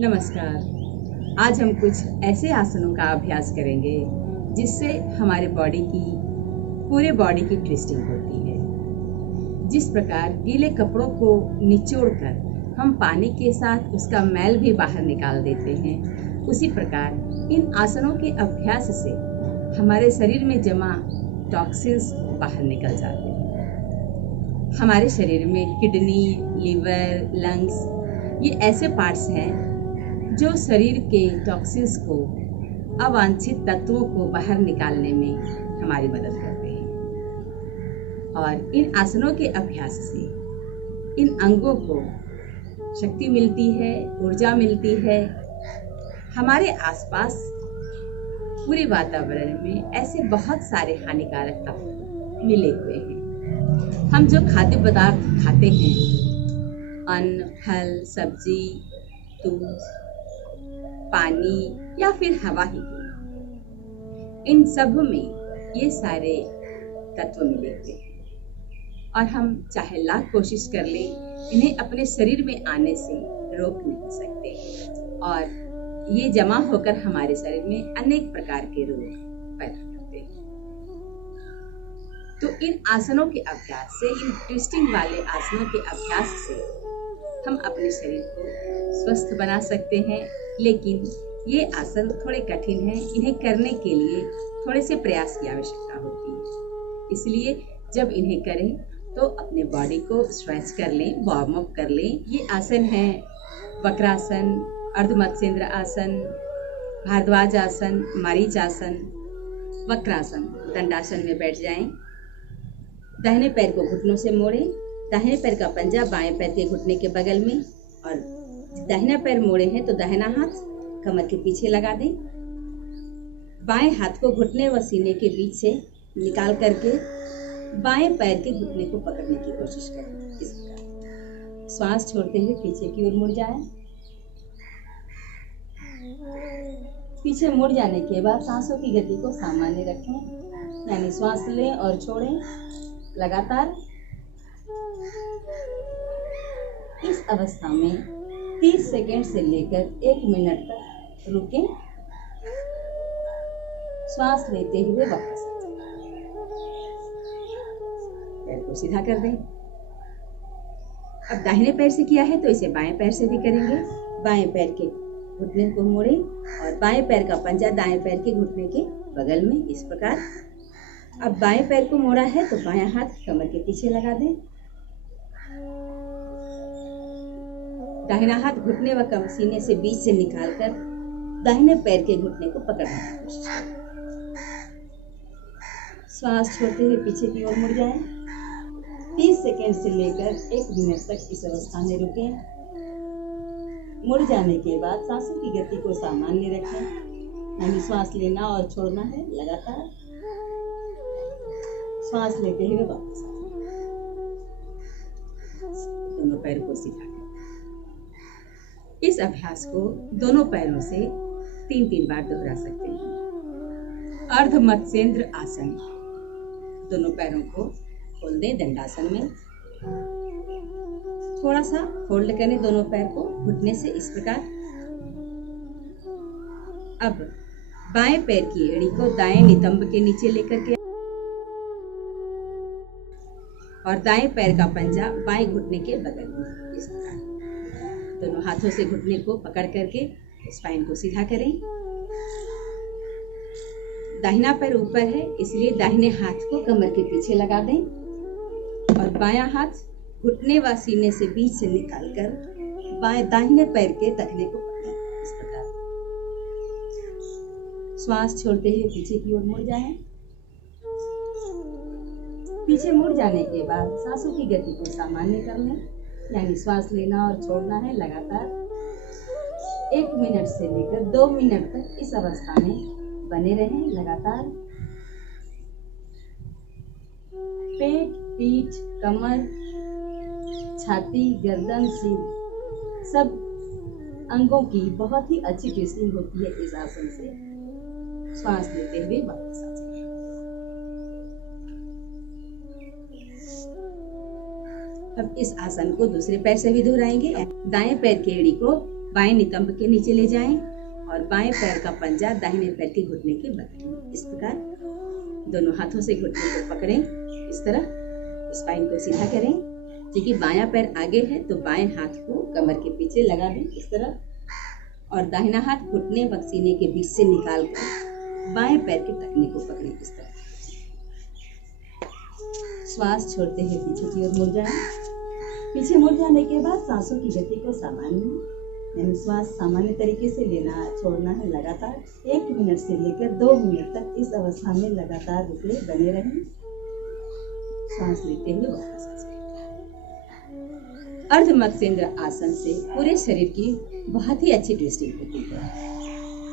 नमस्कार। आज हम कुछ ऐसे आसनों का अभ्यास करेंगे जिससे हमारे पूरे बॉडी की ट्विस्टिंग होती है। जिस प्रकार गीले कपड़ों को निचोड़कर हम पानी के साथ उसका मैल भी बाहर निकाल देते हैं, उसी प्रकार इन आसनों के अभ्यास से हमारे शरीर में जमा टॉक्सिन्स बाहर निकल जाते हैं। हमारे शरीर में किडनी, लीवर, लंग्स ये ऐसे पार्ट्स हैं जो शरीर के टॉक्सिन्स को, अवांछित तत्वों को बाहर निकालने में हमारी मदद करते हैं। और इन आसनों के अभ्यास से इन अंगों को शक्ति मिलती है, ऊर्जा मिलती है। हमारे आसपास पूरे वातावरण में ऐसे बहुत सारे हानिकारक तत्व मिले हुए हैं। हम जो खाद्य पदार्थ खाते हैं, अन्न, फल, सब्जी, दूध, पानी या फिर हवा ही क्यों, इन सब में ये सारे तत्व मिले हुए हैं और हम चाहे लाख कोशिश कर लें, इन्हें अपने शरीर में आने से रोक नहीं सकते और ये जमा होकर हमारे शरीर में अनेक प्रकार के रोग पैदा करते हैं। तो इन आसनों के अभ्यास से, इन ट्विस्टिंग वाले आसनों के अभ्यास से हम अपने शरीर को स्वस्थ बना सकते हैं। लेकिन ये आसन थोड़े कठिन हैं, इन्हें करने के लिए थोड़े से प्रयास की आवश्यकता होती है। इसलिए जब इन्हें करें तो अपने बॉडी को स्ट्रेच कर लें, वार्म अप कर लें। ये आसन हैं वक्रासन, अर्धमत्स्येंद्र आसन, भारद्वाज आसन, मारीच आसन, वक्रासन। दंडासन में बैठ जाएं। दाहिने पैर को घुटनों से मोड़ें। दाहिने पैर का पंजा बाएं पैर के घुटने के बगल में, और दाहिना पैर मोड़े हैं तो दाहिना हाथ कमर के पीछे लगा दें। बाएं हाथ को घुटने व सीने के बीच से निकाल करके बाएं पैर के घुटने को पकड़ने की कोशिश करें। इस प्रकार श्वास छोड़ते हुए पीछे की ओर मुड़ जाएं। पीछे मुड़ जाने के बाद सांसों की गति को सामान्य रखें, यानी श्वास लें और छोड़ें लगातार। इस अवस्था में 30 सेकेंड से लेकर 1 मिनट तक रुकें। श्वास लेते हुए वापस पैर को सीधा कर दें। अब दाहिने पैर से किया है तो इसे बाएं पैर से भी करेंगे। बाएं पैर के घुटने को मोड़ें और बाएं पैर का पंजा दाएं पैर के घुटने के बगल में, इस प्रकार। अब बाएं पैर को मोड़ा है तो बायां हाथ कमर के पीछे लगा दें। दाहिना हाथ घुटने व कमर सीने से बीच से निकालकर दाहिने पैर के घुटने को पकड़ने की कोशिश करें। श्वास छोड़ते हुए पीछे की ओर मुड़ जाएं। 30 सेकेंड से लेकर 1 मिनट तक इस अवस्था में रुकें। मुड़ जाने के बाद सांसों की गति को सामान्य रखें, यानी श्वास लेना और छोड़ना है लगातार। श्वास लेते हुए वापस दोनों पैर को सीधा करें। इस अभ्यास को दोनों पैरों से 3-3 बार दोहरा सकते हैं। अर्धमत्स्येंद्र आसन। दोनों पैरों को खोल दें दंडासन में। थोड़ा सा फोल्ड करें दोनों पैर को घुटने से, इस प्रकार। अब बाएं पैर की एड़ी को दाएं नितंब के नीचे लेकर के और दाएं पैर का पंजा बाएं घुटने के बगल में, इस प्रकार। दोनों हाथों से घुटने को पकड़ करके स्पाइन को सीधा करें। दाहिना पैर ऊपर है, इसलिए दाहिने हाथ को कमर के पीछे लगा दें और बायां हाथ घुटने व सीने से बीच से निकालकर बाएं दाहिने पैर के तखने को पकड़ें, इस प्रकार। श्वास छोड़ते हुए पीछे की ओर मुड़ जाएं। पीछे मुड़ जाने के बाद सांसों की गति को सामान्य कर लें, यानी श्वास लेना और छोड़ना है लगातार। 1 मिनट से लेकर 2 मिनट तक इस अवस्था में बने रहें लगातार। पेट, पीठ, कमर, छाती, गर्दन, सिर, सब अंगों की बहुत ही अच्छी ट्विस्टिंग होती है इस आसन से। श्वास लेते हुए वापस आ जाए। अब इस आसन को दूसरे पैर से भी दोहराएंगे। दाएं पैर की एड़ी को बाएं नितंब के नीचे ले जाएं और बाएं पैर का पंजा दाहिने पैर के घुटने के बगल में। इस प्रकार दोनों हाथों से घुटने को पकड़ें, इस तरह स्पाइन को सीधा करें। क्योंकि बायां पैर आगे है तो बाएं हाथ को कमर के पीछे लगा दें इस तरह, और दाहिना हाथ घुटने व सीने के बीच से निकाल कर बाएं पैर के टखने को पकड़ें इस तरह। श्वास छोड़ते हुए पीछे की ओर मुड़ जाएं। पीछे मुड़ जाने के बाद सांसों की गति को सामान्य, यानी श्वास सामान्य तरीके से लेना छोड़ना है। लगातार 1 मिनट से लेकर 2 मिनट तक इस अवस्था में लगातार रुके बने रहें। सांस लेते हुए वापस आ जाएं। अर्ध मत्स्येंद्र आसन से पूरे शरीर की बहुत ही अच्छी ट्विस्टिंग होती है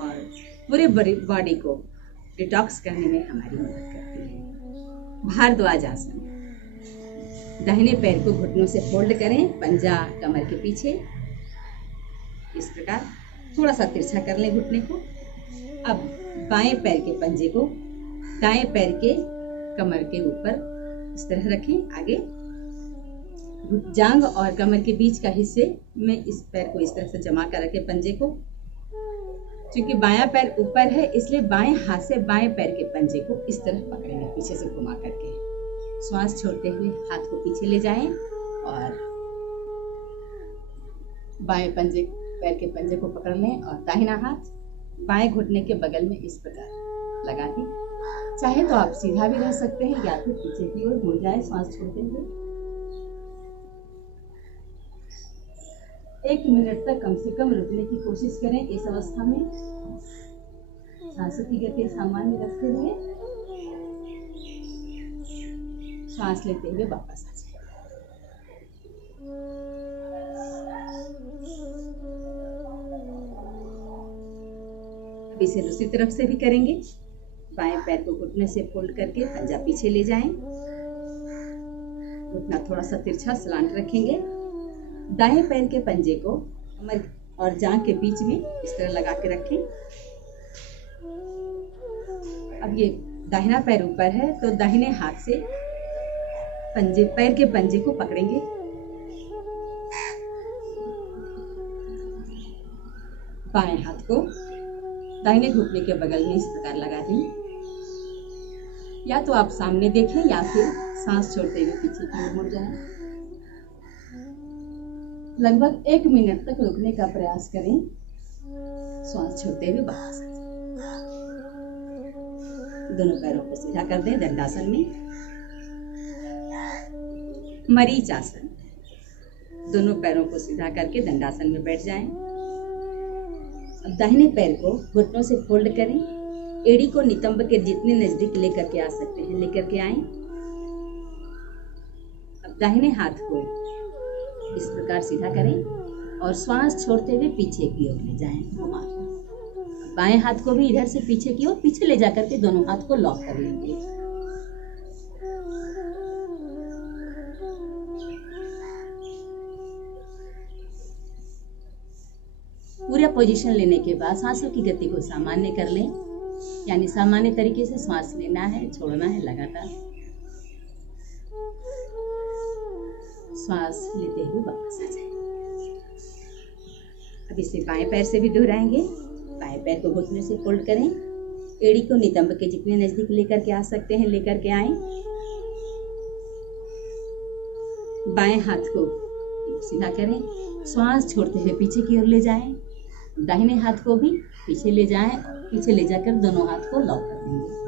और पूरे बॉडी को डिटॉक्स करने में हमारी मदद करती है। भारद्वाज आसन। दाहिने पैर को घुटनों से फोल्ड करें, पंजा कमर के पीछे इस प्रकार थोड़ा सा तिरछा कर लें घुटने को। अब बाएं पैर के पंजे को दाएं पैर के कमर के ऊपर इस तरह रखें। आगे जांघ और कमर के बीच का हिस्से में इस पैर को इस तरह से जमा कर रखें पंजे को। क्योंकि बायां पैर ऊपर है इसलिए बाएं हाथ से बाएं पैर के पंजे को इस तरह पकड़ेंगे पीछे से घुमा करके। श्वास छोड़ते हुए हाथ को पीछे ले जाएं और बाएं पैर के पंजे को पकड़ लें और दाहिना हाथ बाएं घुटने के बगल में इस प्रकार लगा दें। चाहे तो आप सीधा भी रह सकते हैं या फिर पीछे की ओर मुड़ जाए श्वास छोड़ते हुए। 1 मिनट तक कम से कम रुकने की कोशिश करें इस अवस्था में। सांसों की गति सामान्य रखते हुए सांस लेते हुए वापस आ जाए। अब इसे दूसरी तरफ से भी करेंगे। बाएं पैर को घुटने से फोल्ड करके पंजा पीछे ले जाएं। घुटना थोड़ा सा तिरछा सलांट रखेंगे। दाएं पैर के पंजे को कमर और जांघ के बीच में इस तरह लगा के रखें। अब ये दाहिना पैर ऊपर है तो दाहिने हाथ से पैर के पंजे को पकड़ेंगे। बाएं हाथ को दाहिने घुटने के बगल में इस प्रकार लगा दें। या तो आप सामने देखें या फिर सांस छोड़ते हुए पीछे की ओर मुड़ जाएं। लगभग 1 मिनट तक रुकने का प्रयास करें। श्वास छोड़ते हुए वापस आ जाएं। दोनों पैरों को सीधा कर दें दंडासन में। मरीच आसन। दोनों पैरों को सीधा करके दंडासन में बैठ जाएं। अब दाहिने पैर को घुटनों से फोल्ड करें। एड़ी को नितंब के जितने नजदीक लेकर के आ सकते हैं लेकर के आएं। अब दाहिने हाथ को इस प्रकार सीधा करें और श्वास छोड़ते हुए पीछे की ओर ले जाएं घुमाकर। बाएं हाथ को भी इधर से पीछे की ओर पीछे ले जाकर के दोनों हाथ को लॉक कर लेंगे। पूरा पोजीशन लेने के बाद सांसों की गति को सामान्य कर लें, यानी सामान्य तरीके से श्वास लेना है, छोड़ना है लगातार। श्वास लेते हुए वापस आ जाए। अब इसे बाएं पैर से भी दोहराएंगे। बाएं पैर को घुटने से फोल्ड करें। एड़ी को नितंब के जितने नजदीक लेकर के आ सकते हैं लेकर के आएं। बाएं हाथ को सीधा करें। श्वास छोड़ते हुए पीछे की ओर ले जाएं। दाहिने हाथ को भी पीछे ले जाएं और पीछे ले जाकर दोनों हाथ को लॉक कर देंगे।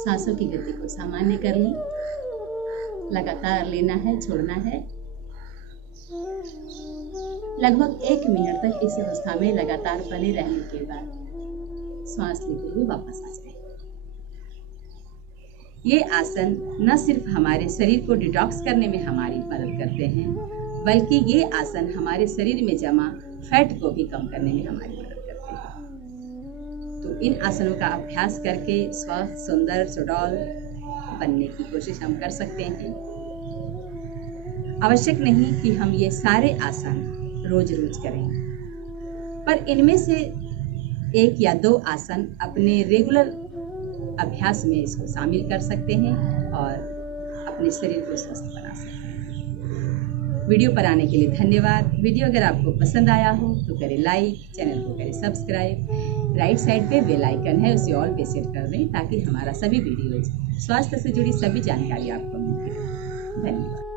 सांसों की गति को सामान्य कर लें। लगातार लेना है, छोड़ना है। लगभग 1 मिनट तक इस अवस्था में लगातार बने रहने के बाद श्वास लेते हुए वापस आ जाए। ये आसन न सिर्फ हमारे शरीर को डिटॉक्स करने में हमारी मदद करते हैं, बल्कि ये आसन हमारे शरीर में जमा फैट को भी कम करने में हमारी मदद करते हैं। तो इन आसनों का अभ्यास करके स्वस्थ, सुंदर, सुडौल बनने की कोशिश हम कर सकते हैं। आवश्यक नहीं कि हम ये सारे आसन रोज रोज करें, पर इनमें से 1 या 2 आसन अपने रेगुलर अभ्यास में इसको शामिल कर सकते हैं और अपने शरीर को स्वस्थ बना सकते हैं। वीडियो पर आने के लिए धन्यवाद। वीडियो अगर आपको पसंद आया हो तो करें लाइक, चैनल को करें सब्सक्राइब। राइट साइड पे बेल आइकन है, उसे ऑल पे सेट कर दें ताकि हमारा सभी वीडियोज, स्वास्थ्य से जुड़ी सभी जानकारी आपको मिलती रहे। धन्यवाद।